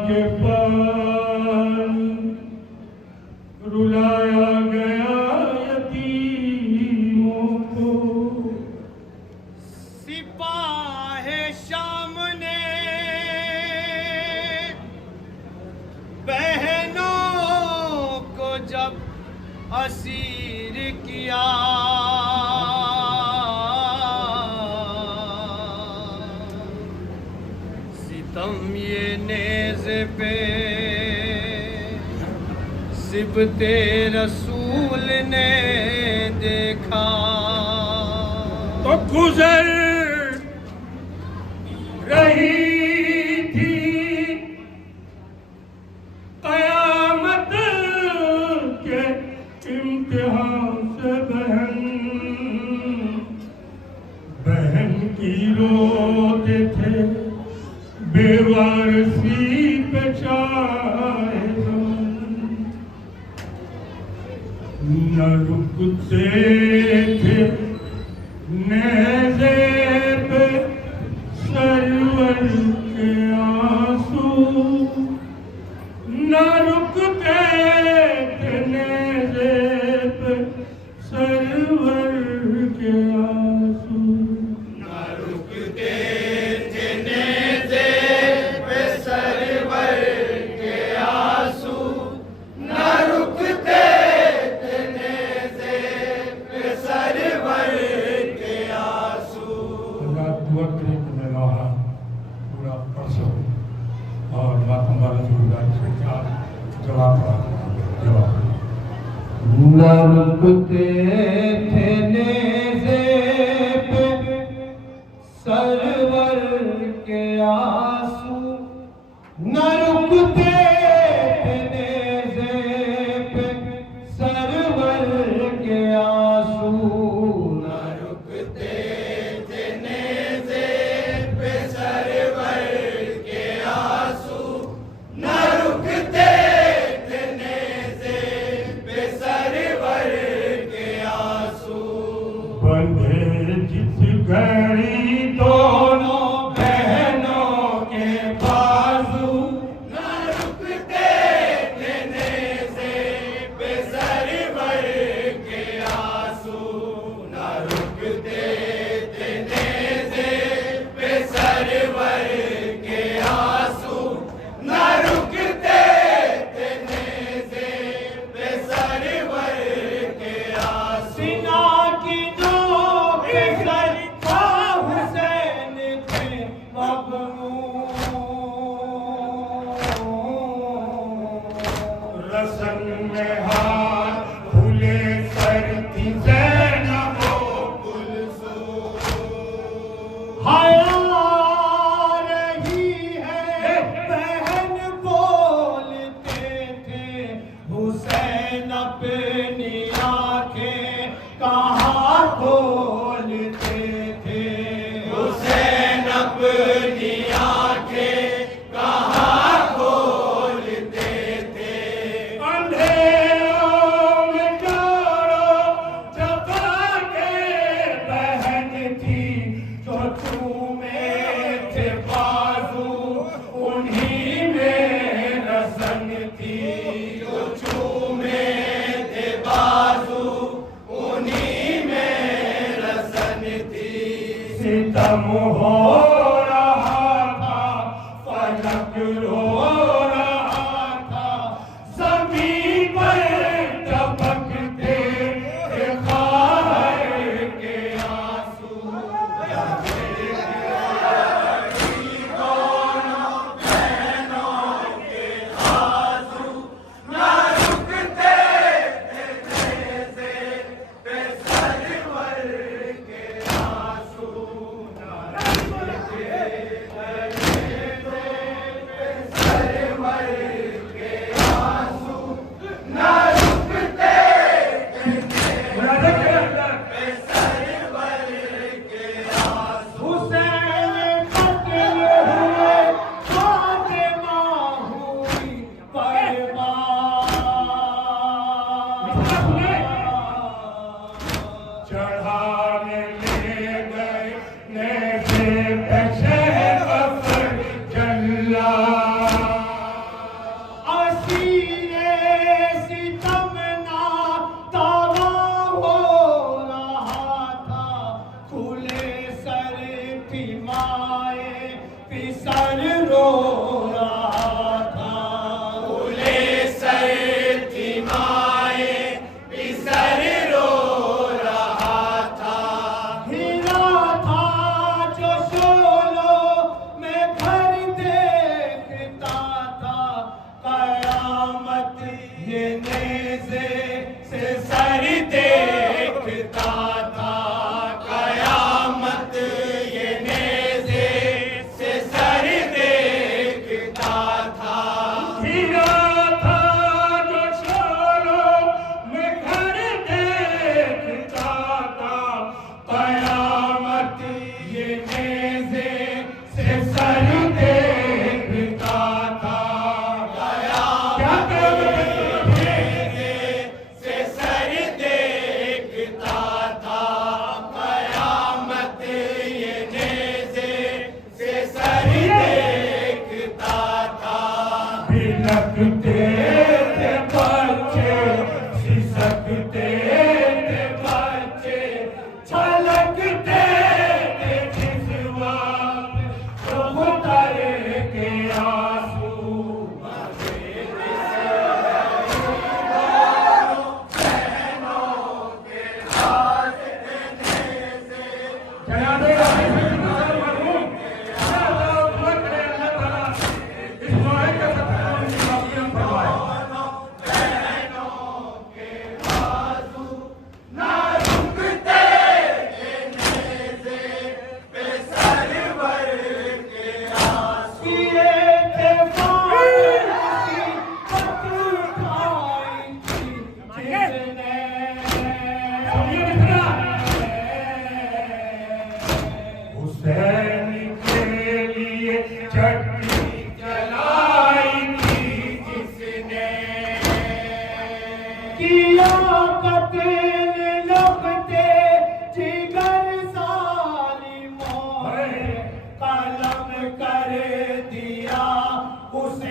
के पार रुलाया गया यतीमों को। सिपाहे शाम ने बहनों को जब असीर किया, सितम ये नेज़े पे सिबते रसूल ने देखा, तो गुजर रही थी कयामत के इम्तिहान से बहन। बहन की रोते थे बेवारसी पे चाहे न रुकते थे नेज़े पे सरवर के आंसू, न रुकते थे नेज़े पे सरवर के आंसू, न रुकते थे नेज़े पे सरवर के आंसू, न रुकते थे नेज़े पे सरवर के आंसू। वक्त में रहा पूरा परसों और हमारा से क्या जवाब न रुकते थे नेज़े पे सरवर के आंसू, न रुकते थे नेज़े पे सरवर के आंसू, न रुकते थे नेज़े पे सरवर के आंसू, न रुकते थे नेज़े पे सरवर के आंसू। बंधे जिस घड़ी दोनों बहनों के बाजू, न रुकते थे नेज़े पे सरवर के आंसू, न रुकते थे नेज़े पे सरवर के आंसू, न रुकते थे नेज़े पे सरवर के आंसू। सीना की नोक सर था हुसैन थे मग़मूम, रसन में हाथ फूले सर थी ज़ैनब ओ कुलसूम। हया रही है बहन बोलते थे हुसैन अपनी आंखें कहाँ खोलते थे, हुसैन अपनी आंखें कहाँ खोलते थे। अंधेरों में चारों जगह के बहन थी जो चूमे थे बाजू, उन्हीं में रसन थी जो चूमे थे बाजू, उन्हीं में रसन थी। सितम हो रहा था फलक रो रहा था, ज़मीन पर टपकते थे ख़ार के आंसू। सरवर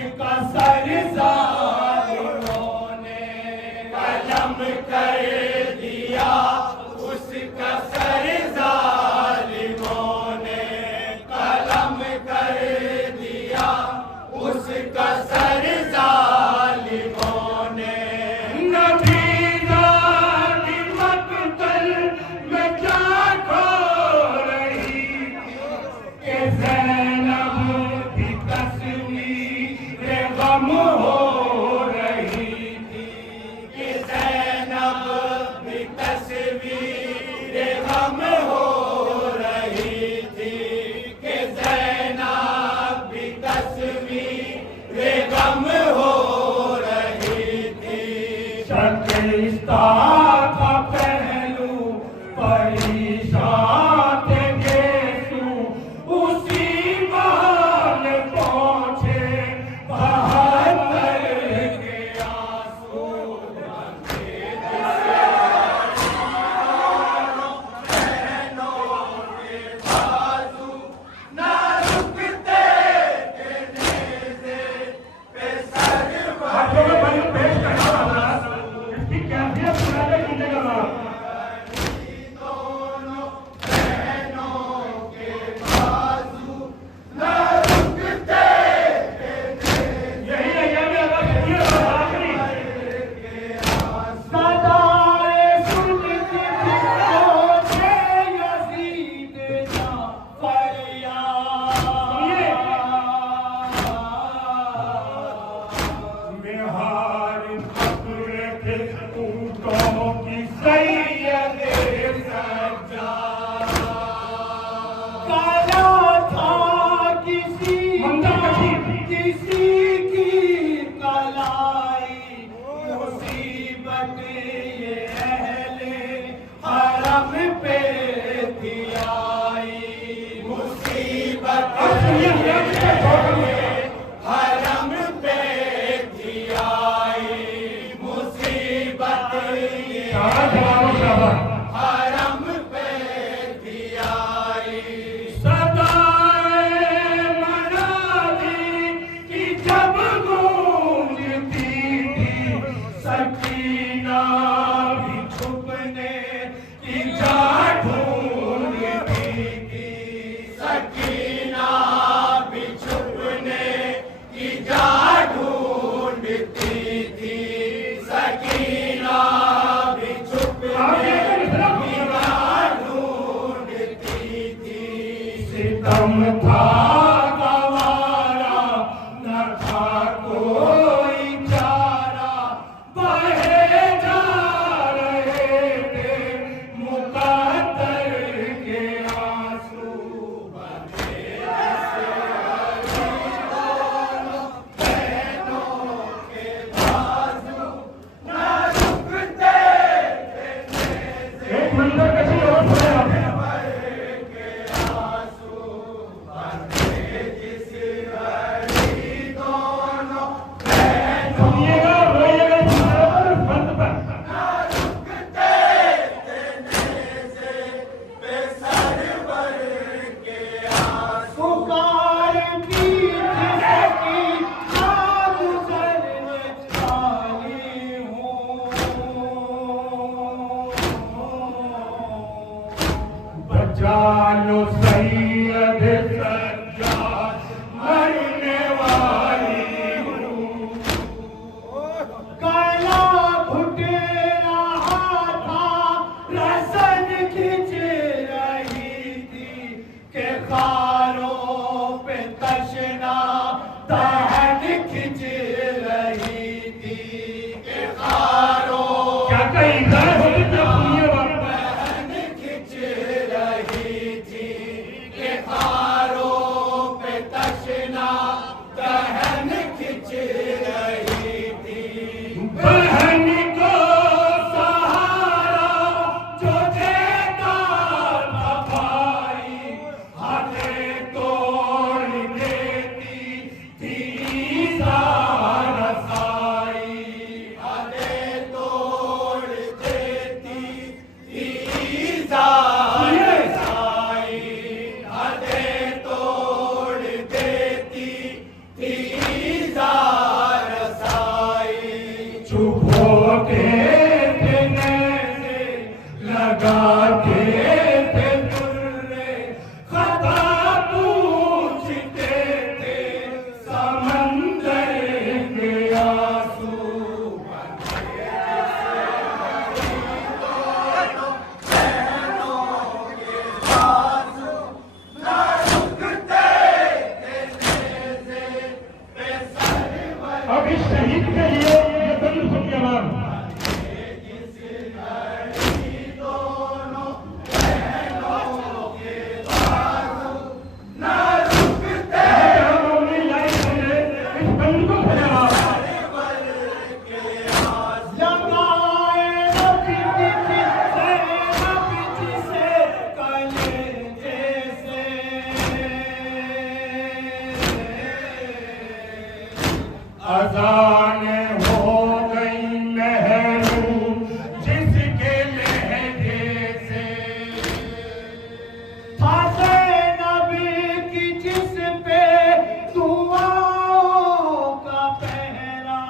उसका सर जालिमों ने कलम कर दिया, उसका सर जालिमों ने कलम कर दिया, उसका सर जालिमों ने। नबी जानी मक़तल में क्या खो रही कि ज़ैनब भी तस्वीर गम हो रही थी, कि ज़ैनब भी तस्वीर गम हो रही थी, कि ज़ैनब भी तस्वीर गम हो रही थी। शकीस्ता का पहलू परेशान थे गेसू, उसी माल पहुंचे 72 के आंसू। हाथों में बड़ी पेश करना वाला इसकी कैफियत सुनाने की जगह यही अय्याम अल्लाह सुनिए और आखिरी सदाए सुनत पहुंचे यज़ीद का फरियाद। बिहार फक्र थे ऊँटों की सैयद सज्जाद। काला था किसी किसी की कलाई, मुसीबत ये अहले हरम पे थी आई, मुसीबत ये हरम पे थी आई, मुसीबत ये हरम पे थी आई। सदाए मनादी की जब गूंजती थी, सकीना भी छुपने की जा ढूंढती थी, सकीना भी छुपने की जा ढूंढती थी, सकीना भी छुपने की जा ढूंढती थी। सितम था गवारा न था कोई चारा, बहे जा रहे थे मुक़द्दर के आंसू। एक मंदिर कशी और सुनिएगा, रोइएगा इस बंद पर। पुकारती जिसकी आग जलने वाली हूँ, बचा लो सैयद सज्जाद, मरने वाली हूँ। काला घुट रहा था, रसन खिंच रही थी, के खारों पे तशना दहन खिंच रही थी, के खारों क्या कहीं गाय होती तो सुनिए बात। दहन खिंच रही थी, के खारों पे तशना दहन खिंच रही थी। बहन को सहारा जो देता था भाई, हाथें तोड़ देती थी रसाई, हाथें तोड़ देती थी रसाई, हाथें तोड़ देती थी अब इस शहीद के लिए ये बंद सुनिए आवाज। अजान हो गई लहरू जिसके लहजे से, फासे नबी की जिस पे दुआओं का पहरा,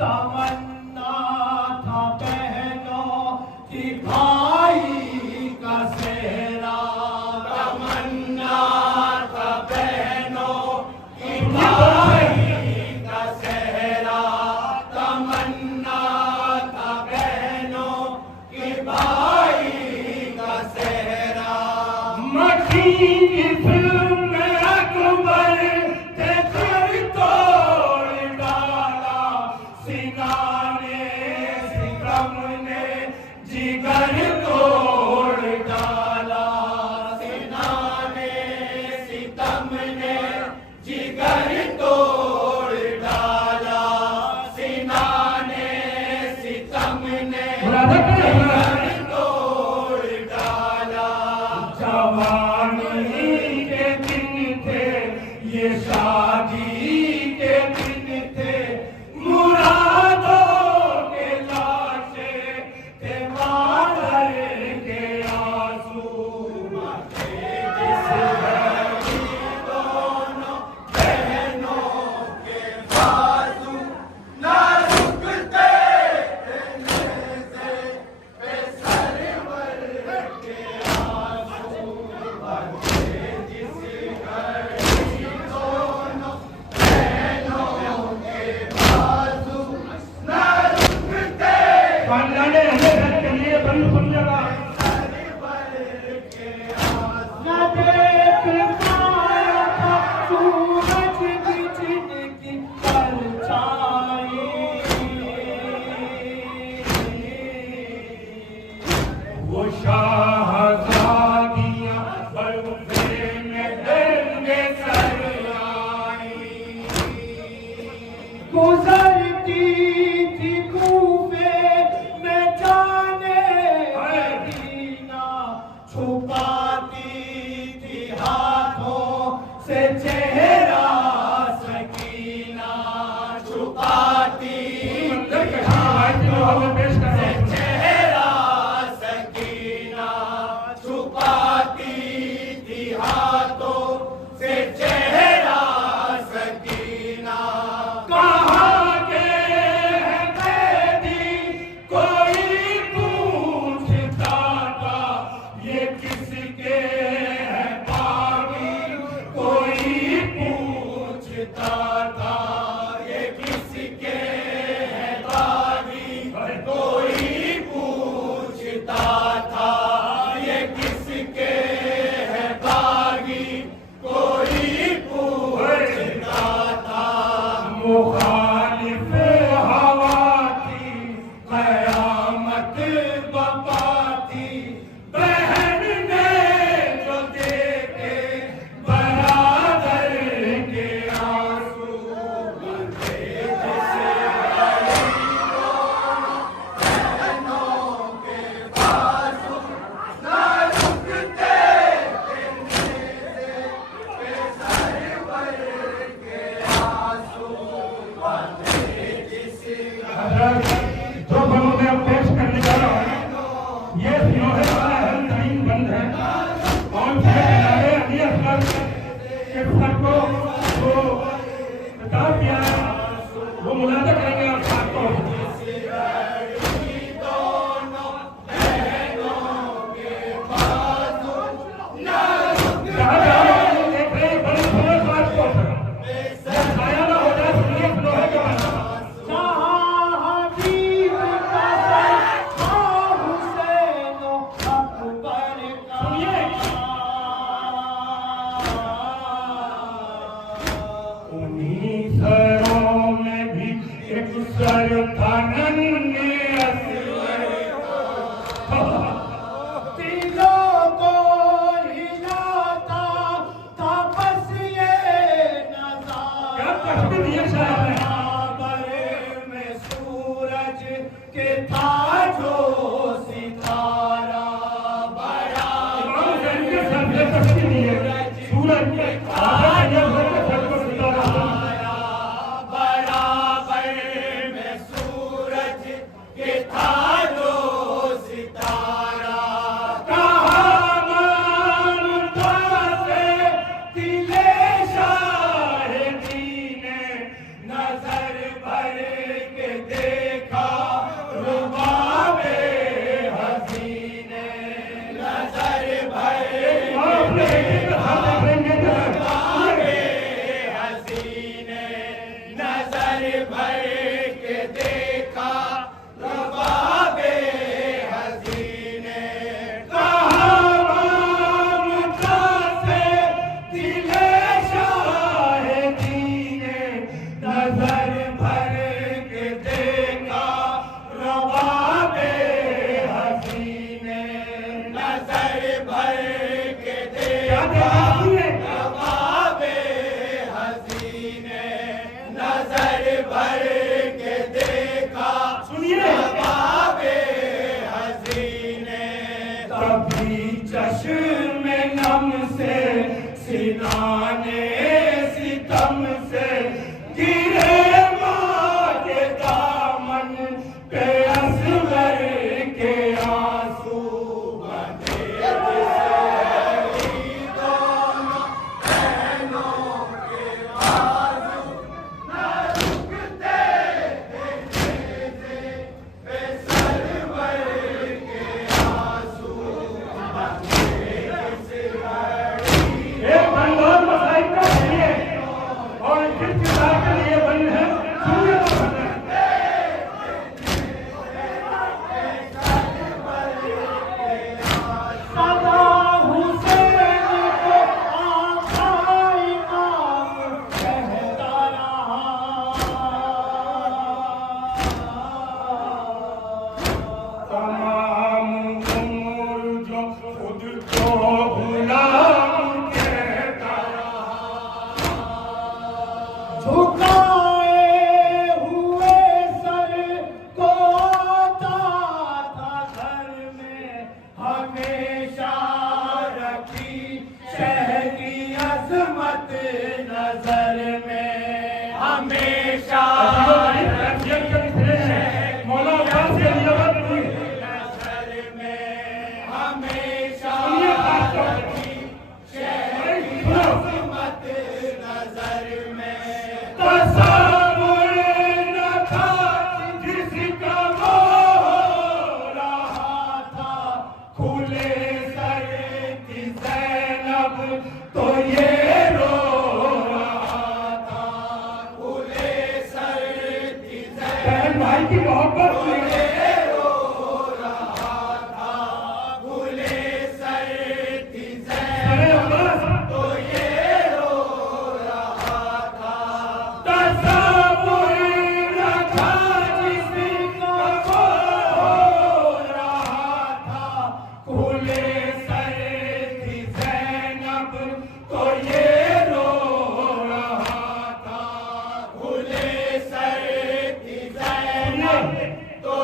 तमन्ना था बहनों की भाई का सेहरा, तमन्ना था बहनों की भाई का सेहरा, तमन्ना था बहनों की भाई का सेहरा। मखी फिल्म अकबर के घर तोड़ डाला, सिनाने सितम ने जिगर तोड़ डाला, सिनाने सितम ने जिगर तोड़ डाला, सिनाने सितम ने जिगर तोड़ डाला। जवानी के दिन थे ये शादी के दिन थे, मुरादों के लाशे थे मादर के आंसू, दोनों बहनों के बाजू ना रुकते से सरवर के आंसू बहते, जिस घड़ी दोनों बहनों के बाजू ना रुकते खानदाने हमें के लिए बंद सुनिएगा। सरवर के आंसू। न देख पाया था सूरज भी जिनकी परछाई, वो शाहज़ादियाँ बलबे में डरने सर आई, गुजरती थी कूफे में जाने मदीना, छुपाती थी हाथों से चेहरा सकीना, छुपाती मंदिर के शाहबाज को हमें पेश कर रहे हैं। चेहरा सकीना, छुपाती थी हाथों से चेहरा सकीना। कहाँ के हैं कैदी कोई पूछता था, ये किसके हैं बागी कोई पूछता था, ये किसके हैं बागी कोई पूछता था, ये किसके हैं बागी कोई पूछता था। मुखालिफ हवा थी कयामत बपा थी, बहन ने जो देखे बरादर के आंसू, सरवर के आंसू बंधे सरथनन्य तीनों को हिलाता था बस ये क्या कष्ट दिए साहब ने। बराबर में सूरज के था जो सितारा इमाम हुसैन के सर पे कष्ट दिए सूरज के चश्मे नम से सिनाने सितम से गिरे माँ के दामन पे असगर के आंसू बने दोनों बहनों के आंसू न रुकते सरवर के आंसू एक बंदोर मसाइल का लिए और किरकिरा के लिए बंद है सुनिए तो सदा हुसैन को आका इमाम कहता तमाम उम्र जो खुद को गुलाम कहता झुकाए हुए सर को आता था घर में हमेशा रखी शह की अजमत नजर में हमेशा मौला व्यास के लिए नजर में हमेशा सुनिए बात को। रखी शह की अजमत नजर में तसव्वुर न था जिसका वो रहा था खुले सर की ज़ैनब तो ये रो रहा था। खुले सर की बहन भाई की मोहब्बत में खुले सर की अरे अब्बास तो ये रो रहा था तसव्वुर न था जिसका वो रहा था खुले सर की ज़ैनब तो ये रो रहा था। खुले सर की ज़ैनब तो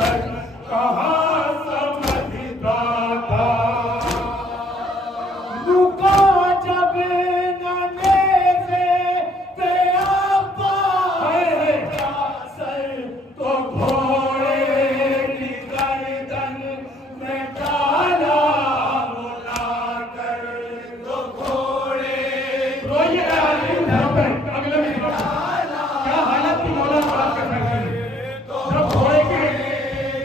तक कहाँ समझता था। रुका जब ननेज़े पे आपा सर तो घोड़े की गर्दन में डाला बुलाकर। तो घोड़े रोइए अगले में क्या हालत थी मौला बात कर सकते हैं। जब घोड़े के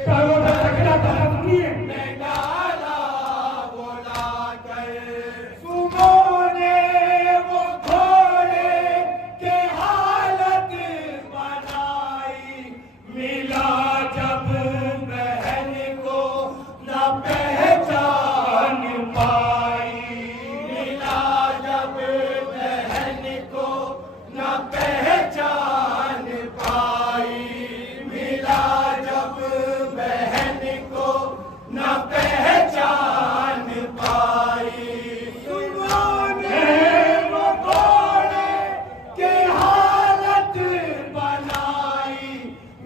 पैरों में टकरा था सुनिए डाला बोला कर। सुमोने वो घोड़े के हालत बनाई। मिला जब बहन को न पहचान पाई। मिला जब बहन को न पहचान पाई। मिला जब बहन को न पहचान पाई। सुमोने वो घोड़े के हालत बनाई।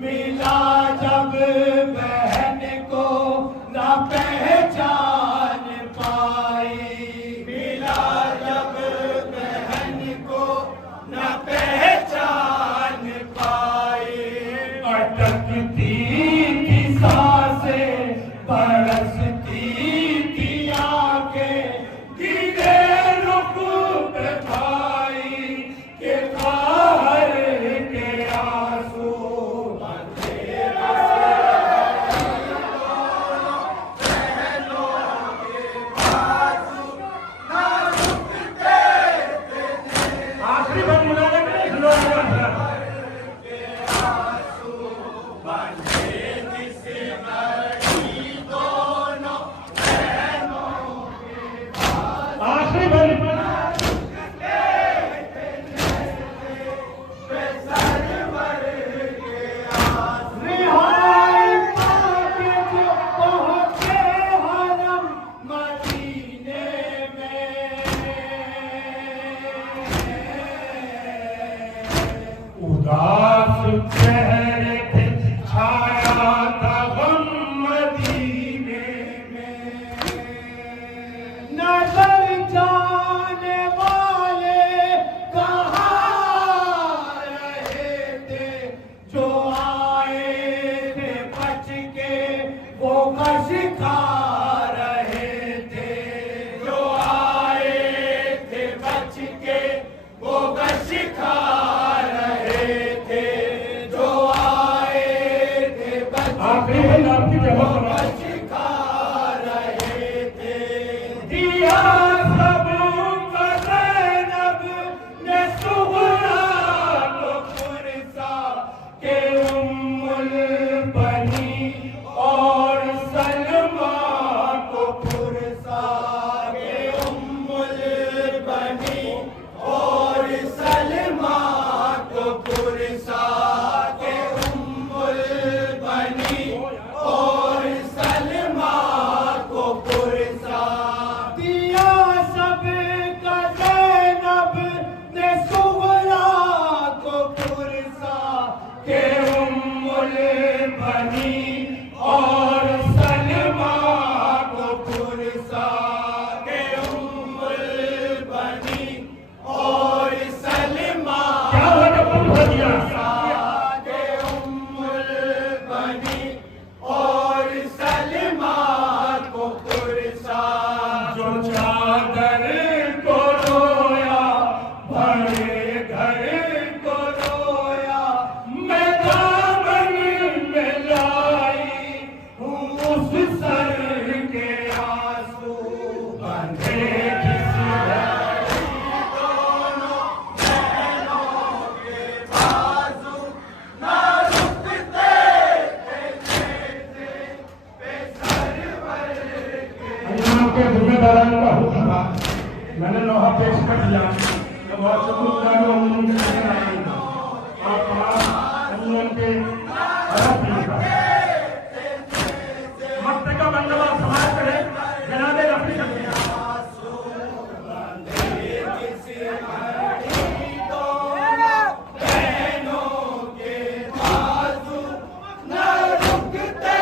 मिला जब बहन को न पहचान पाई। मिला जब बहन को न पहचान पाई। अटकती थी सांसें बरसती थी आंखें गिरे रुख पे भाई के कहर के आंसू। आखिरी बार मुलाकात नहीं सुना आखिरी बार रिहाई पाके जो पहुंचे हरम मदीने में। उदास चेहरे थे छाया था गम मदीने में। नजर जाने वाले कहाँ रहे थे। जो आए थे बच के वो कश खा रहे थे। जो आए थे बच के वो गश खा रहे थे। जो आए थे बच आखिरी बार आपकी जगह पर गश खा रहे थे। दिया सब ज़ैनब ने सुगरा को पुरसा के उम्मुल बनी और सलमा को पुरसा के उम्मुल बनी और सलमा को पुरसा। के उम्मुल बनी और सलमा को पुरसा। दिया सब का ज़ैनब ने सुगरा को पुरसा। के उम्मुल बनी और सलमा को पुरसा। के उम्मुल बनी और सलमा क्या हुआ जब तुम हो दिया के उम्मुल बनी और सलमा को पुरसा। जो चादर को रोया भरे घर को रोया मैं दामन में लाई हूँ उस सर के आंसू बंधे किसी के जिम्मेदारान का हुक्म था। मैंने लोहा पेश कर दिया जब वह चतुर्दारू अमूमन के नजर आएंगे और तमाम अमूमन के हरफ लिखा मक्ते का बंदोबस्त समाज करे जनाबे रफी सकते हैं। बहनों के बाजू न रुकते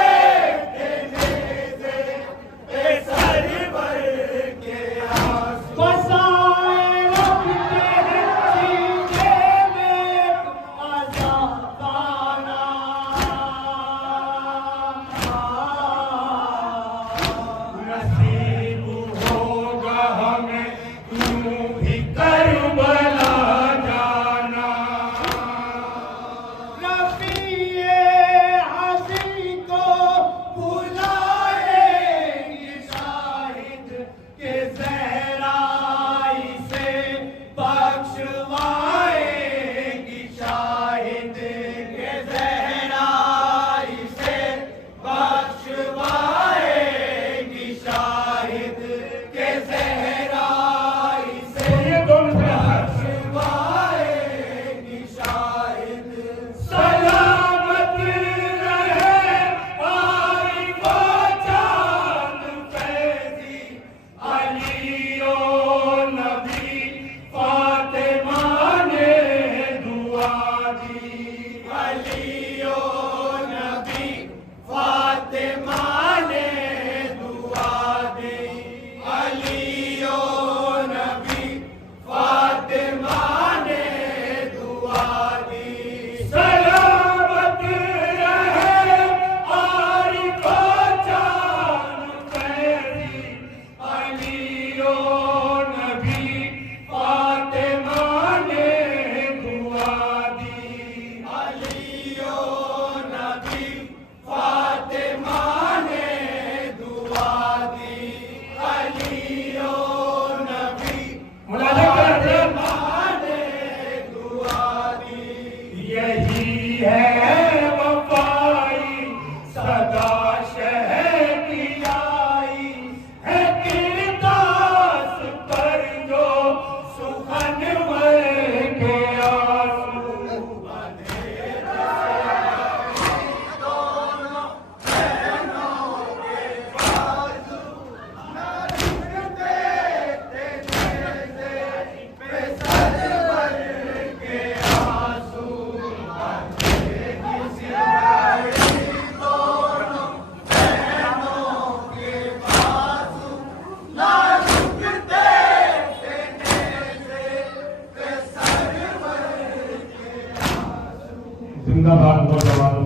जिंदाबाद मुर्दाबाद